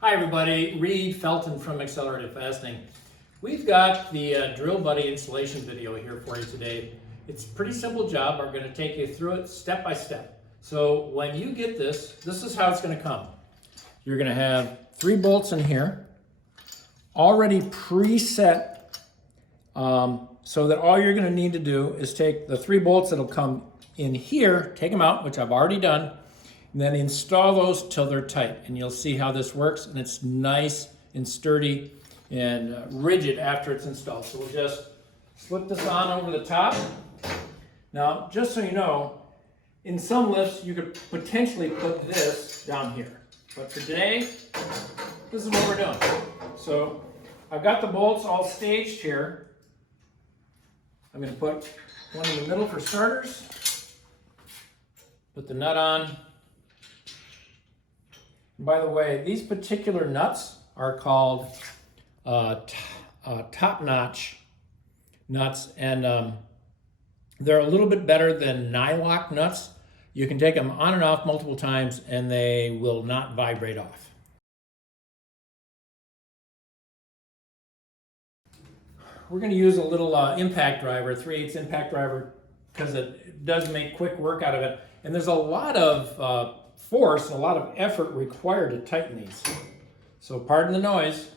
Hi everybody, Reed Felton from Accelerated Fasting. We've got the Drill Buddy installation video here for you today. It's a pretty simple job. We're going to take you through it step by step. So when you get this, this is how it's going to come. You're going to have 3 bolts in here, already preset, so that all you're going to need to do is take the 3 bolts that'll come in here, take them out, which I've already done, and then install those till they're tight. And you'll see how this works, and it's nice and sturdy and rigid after it's installed. So we'll just slip this on over the top. Now, just so you know, in some lifts you could potentially put this down here. But for today, this is what we're doing. So I've got the bolts all staged here. I'm going to put one in the middle for starters. Put the nut on. By the way, these particular nuts are called top-notch nuts, and they're a little bit better than nylock nuts. You can take them on and off multiple times and they will not vibrate off. We're going to use a little impact driver, 3/8 impact driver, because it does make quick work out of it. And there's a lot of force and a lot of effort required to tighten these. So pardon the noise.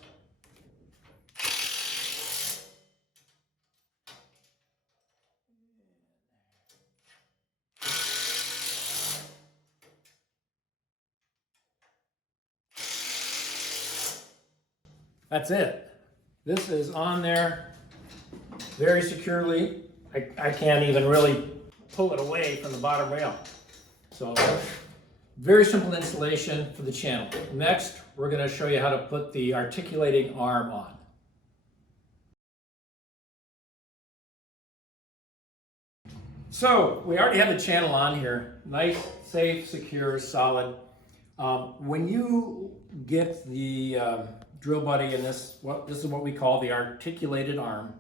That's it. This is on there very securely. I can't even really pull it away from the bottom rail. So very simple installation for the channel. Next, we're going to show you how to put the articulating arm on. So we already have the channel on here. Nice, safe, secure, solid. When you get the Drill Buddy and this is what we call the articulated arm,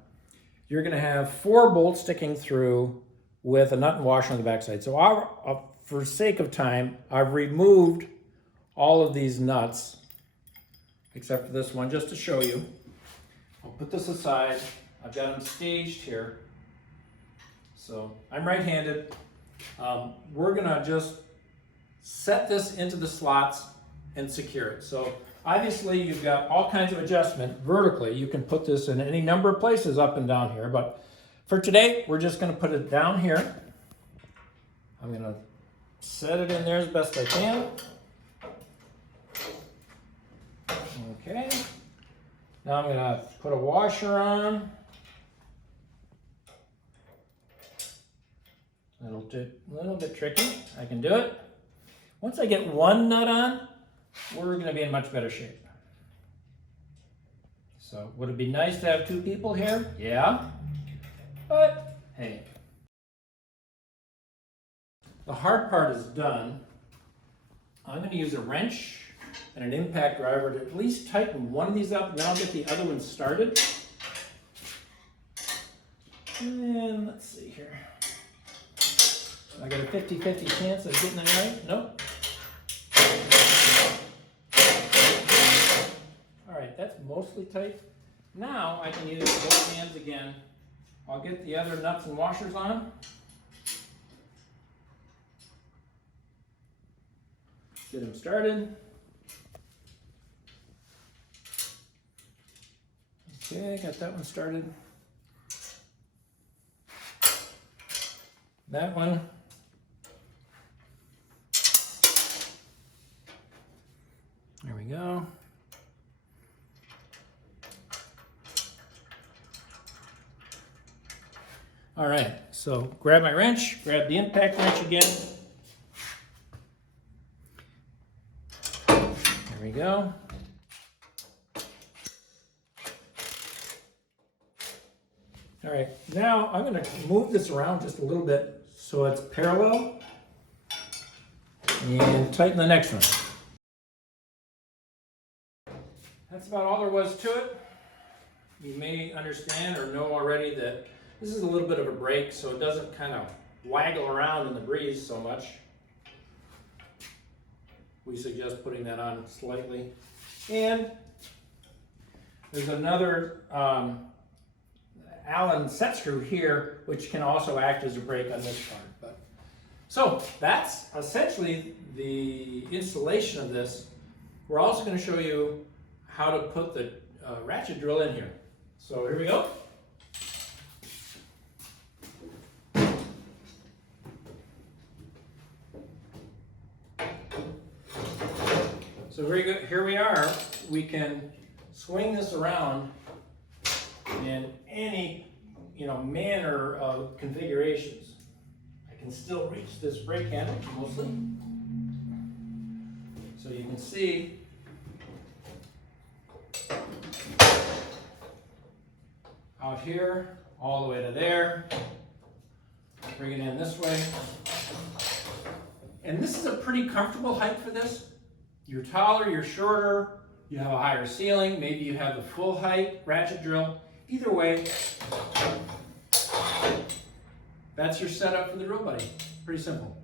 you're going to have 4 bolts sticking through with a nut and washer on the backside. So for sake of time, I've removed all of these nuts, except for this one, just to show you. I'll put this aside. I've got them staged here. So I'm right-handed. We're gonna just set this into the slots and secure it. So obviously you've got all kinds of adjustment vertically. You can put this in any number of places up and down here, but for today, we're just gonna put it down here. I'm gonna set it in there as best I can. Okay. Now I'm gonna put a washer on. A little bit tricky. I can do it. Once I get one nut on, we're gonna be in much better shape. So would it be nice to have 2 people here? Yeah. But hey. The hard part is done. I'm going to use a wrench and an impact driver to at least tighten one of these up, and then I'll get the other one started. And let's see here. I got a 50-50 chance of getting it right. Nope. All right, that's mostly tight. Now I can use both hands again. I'll get the other nuts and washers on. Get them started. Okay, got that one started. That one. There we go. All right, so grab my wrench, grab the impact wrench again. There we go. All right, now I'm going to move this around just a little bit so it's parallel and tighten the next one. That's about all there was to it. You may understand or know already that this is a little bit of a brake, so it doesn't kind of waggle around in the breeze so much. We suggest putting that on slightly. And there's another Allen set screw here, which can also act as a brake on this part. So that's essentially the installation of this. We're also going to show you how to put the ratchet drill in here. So here we go. So here we are. We can swing this around in any manner of configurations. I can still reach this brake handle mostly. So you can see out here, all the way to there. Bring it in this way. And this is a pretty comfortable height for this. You're taller, you're shorter, you have a higher ceiling, maybe you have the full height ratchet drill. Either way, that's your setup for the drill buddy. Pretty simple.